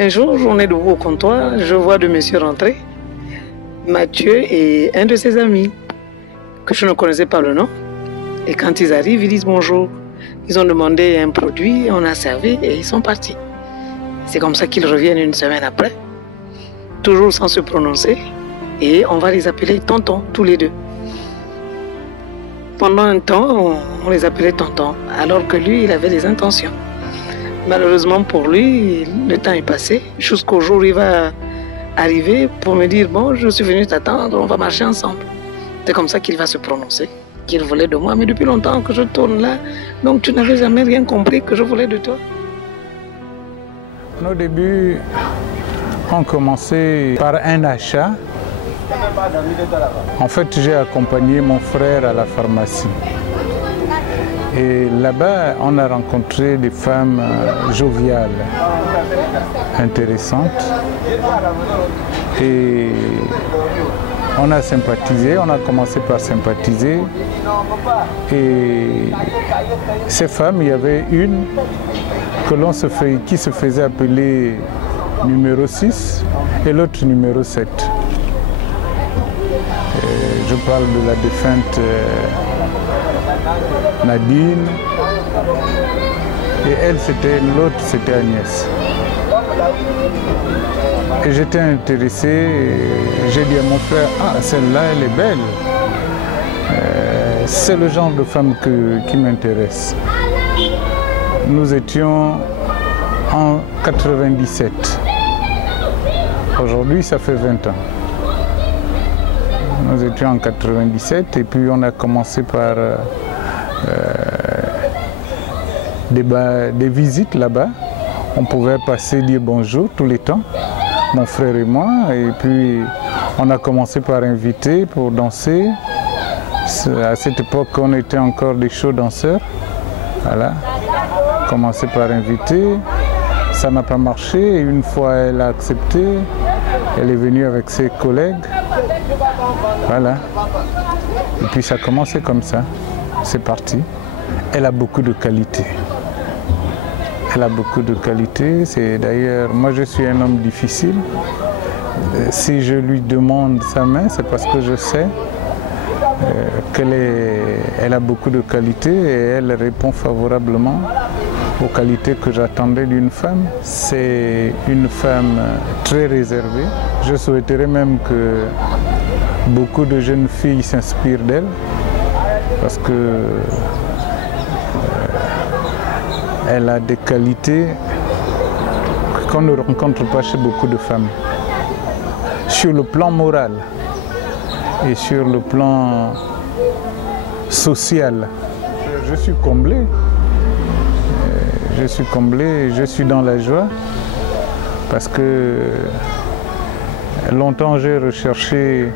Un jour, on est debout au comptoir, je vois deux messieurs rentrer, Mathieu et un de ses amis, que je ne connaissais pas le nom. Et quand ils arrivent, ils disent bonjour. Ils ont demandé un produit, on a servi et ils sont partis. C'est comme ça qu'ils reviennent une semaine après, toujours sans se prononcer, et on va les appeler tonton, tous les deux. Pendant un temps, on les appelait tonton, alors que lui, il avait des intentions. Malheureusement pour lui, le temps est passé, jusqu'au jour où il va arriver pour me dire « Bon, je suis venu t'attendre, on va marcher ensemble ». C'est comme ça qu'il va se prononcer, qu'il voulait de moi, mais depuis longtemps que je tourne là, donc tu n'avais jamais rien compris que je voulais de toi. Au début, on commençait par un achat. En fait, j'ai accompagné mon frère à la pharmacie. Et là-bas, on a rencontré des femmes joviales, intéressantes. Et on a sympathisé, on a commencé par sympathiser. Et ces femmes, il y avait une qui se faisait appeler numéro 6 et l'autre numéro 7. Je parle de la défunte Nadine et elle, l'autre, c'était Agnès. Et j'étais intéressé, j'ai dit à mon frère, ah, celle-là, elle est belle. C'est le genre de femme qui m'intéresse. Nous étions en 97. Aujourd'hui, ça fait 20 ans. Nous étions en 97 et puis on a commencé par des visites là-bas. On pouvait passer, dire bonjour tous les temps, mon frère et moi. Et puis on a commencé par inviter pour danser. À cette époque, on était encore des show danseurs. Voilà. Commencé par inviter. Ça n'a pas marché. Et une fois elle a accepté, elle est venue avec ses collègues. Voilà. Et puis ça a commencé comme ça. C'est parti. Elle a beaucoup de qualités. Elle a beaucoup de qualités. C'est d'ailleurs, moi je suis un homme difficile. Si je lui demande sa main, c'est parce que je sais qu'elle a beaucoup de qualités et elle répond favorablement aux qualités que j'attendais d'une femme. C'est une femme très réservée. Je souhaiterais même que beaucoup de jeunes filles s'inspirent d'elle parce que elle a des qualités qu'on ne rencontre pas chez beaucoup de femmes. Sur le plan moral et sur le plan social, je suis comblé. Je suis comblé, je suis dans la joie parce que longtemps j'ai recherché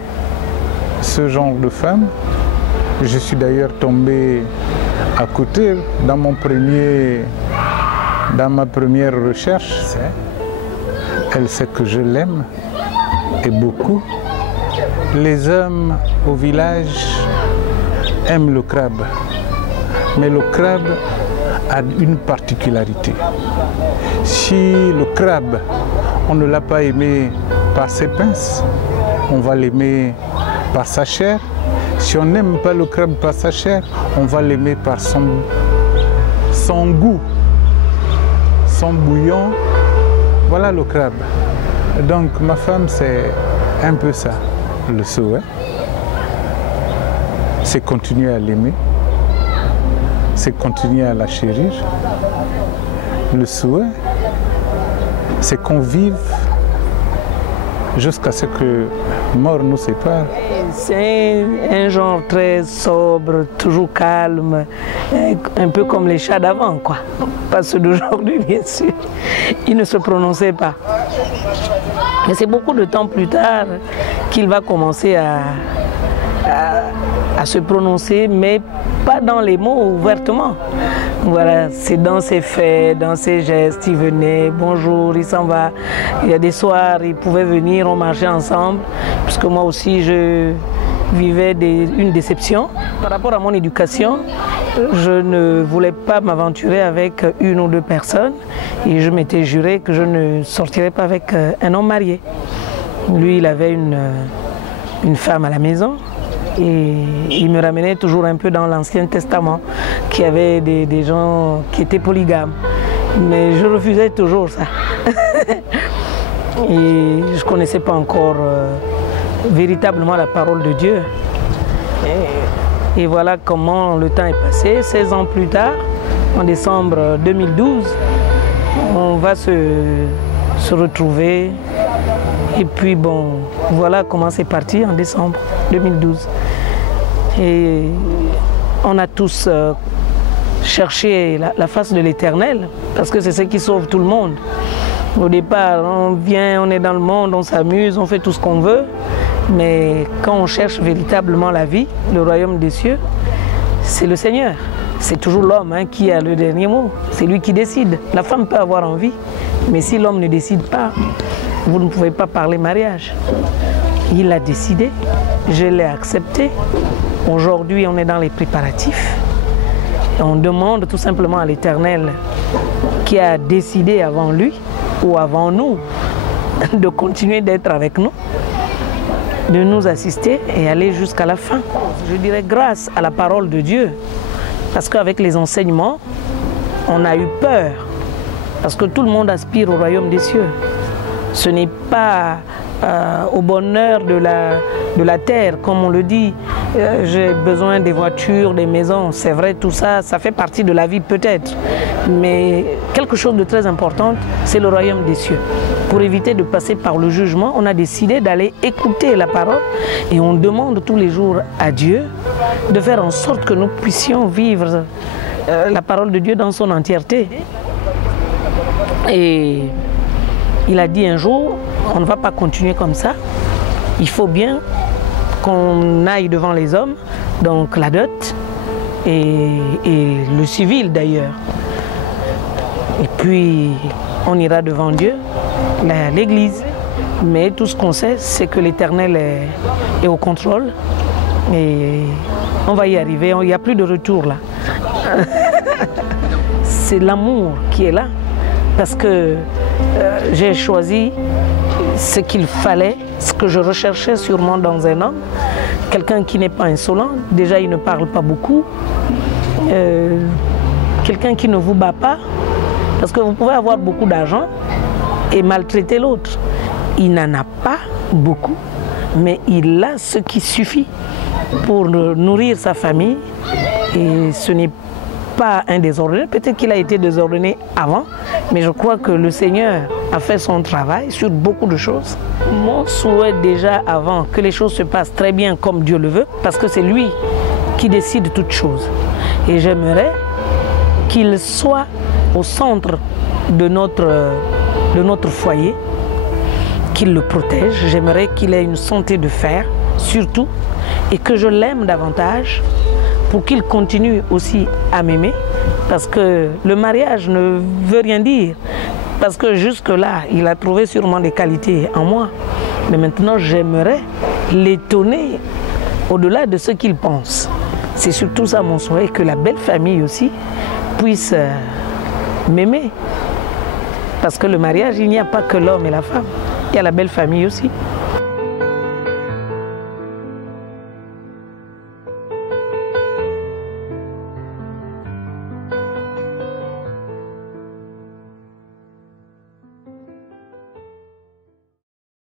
ce genre de femme. Je suis d'ailleurs tombé à côté dans ma première recherche. Elle sait que je l'aime et beaucoup. Les hommes au village aiment le crabe, mais le crabe a une particularité. Si le crabe, on ne l'a pas aimé par ses pinces, on va l'aimer par sa chair. Si on n'aime pas le crabe par sa chair, on va l'aimer par son goût, son bouillon. Voilà le crabe. Donc ma femme, c'est un peu ça. Le souhait, c'est continuer à l'aimer, c'est continuer à la chérir. Le souhait, c'est qu'on vive jusqu'à ce que mort nous sépare. C'est un genre très sobre, toujours calme, un peu comme les chats d'avant, quoi. Pas ceux d'aujourd'hui, bien sûr. Il ne se prononçait pas. Mais c'est beaucoup de temps plus tard qu'il va commencer à se prononcer, mais pas dans les mots ouvertement. Voilà, c'est dans ses faits, dans ses gestes. Il venait, bonjour, il s'en va. Il y a des soirs, il pouvait venir, on marchait ensemble, puisque moi aussi je vivais une déception par rapport à mon éducation. je ne voulais pas m'aventurer avec une ou deux personnes et je m'étais juré que je ne sortirais pas avec un homme marié. Lui, il avait une femme à la maison et il me ramenait toujours un peu dans l'Ancien Testament, qui avait des gens qui étaient polygames. Mais je refusais toujours ça. Et je ne connaissais pas encore véritablement la parole de Dieu. Et voilà comment le temps est passé. 16 ans plus tard, en décembre 2012, on va se retrouver. Et puis bon, voilà comment c'est parti en décembre 2012. Et on a tous cherché la face de l'Éternel, parce que c'est ce qui sauve tout le monde. Au départ, on vient, on est dans le monde, on s'amuse, on fait tout ce qu'on veut. Mais quand on cherche véritablement la vie, le royaume des cieux, c'est le Seigneur. C'est toujours l'homme qui a le dernier mot. C'est lui qui décide. La femme peut avoir envie, mais si l'homme ne décide pas, vous ne pouvez pas parler mariage. Il a décidé, je l'ai accepté. Aujourd'hui, on est dans les préparatifs. Et on demande tout simplement à l'Éternel qui a décidé avant lui ou avant nous de continuer d'être avec nous, de nous assister et aller jusqu'à la fin. Je dirais grâce à la parole de Dieu, parce qu'avec les enseignements, on a eu peur, parce que tout le monde aspire au royaume des cieux. Ce n'est pas au bonheur de la terre, comme on le dit. J'ai besoin des voitures, des maisons. C'est vrai, tout ça, ça fait partie de la vie peut-être. Mais quelque chose de très important, c'est le royaume des cieux. Pour éviter de passer par le jugement, on a décidé d'aller écouter la parole et on demande tous les jours à Dieu de faire en sorte que nous puissions vivre la parole de Dieu dans son entièreté. Et il a dit un jour, on ne va pas continuer comme ça. Il faut bien qu'on aille devant les hommes, donc la dot et le civil d'ailleurs. Et puis on ira devant Dieu, l'Église. Mais tout ce qu'on sait, c'est que l'Éternel est au contrôle et on va y arriver, il n'y a plus de retour là. C'est l'amour qui est là, parce que j'ai choisi ce qu'il fallait, ce que je recherchais sûrement dans un homme, quelqu'un qui n'est pas insolent, déjà il ne parle pas beaucoup, quelqu'un qui ne vous bat pas, parce que vous pouvez avoir beaucoup d'argent et maltraiter l'autre. Il n'en a pas beaucoup, mais il a ce qui suffit pour nourrir sa famille et ce n'est pas un désordonné, peut-être qu'il a été désordonné avant, mais je crois que le Seigneur a fait son travail sur beaucoup de choses. Mon souhait déjà avant que les choses se passent très bien comme Dieu le veut, parce que c'est lui qui décide toutes choses. Et j'aimerais qu'il soit au centre de notre foyer, qu'il le protège. J'aimerais qu'il ait une santé de fer, surtout, et que je l'aime davantage pour qu'il continue aussi à m'aimer, parce que le mariage ne veut rien dire, parce que jusque-là, il a trouvé sûrement des qualités en moi, mais maintenant j'aimerais l'étonner au-delà de ce qu'il pense. C'est surtout ça mon souhait, que la belle famille aussi puisse m'aimer, parce que le mariage, il n'y a pas que l'homme et la femme, il y a la belle famille aussi.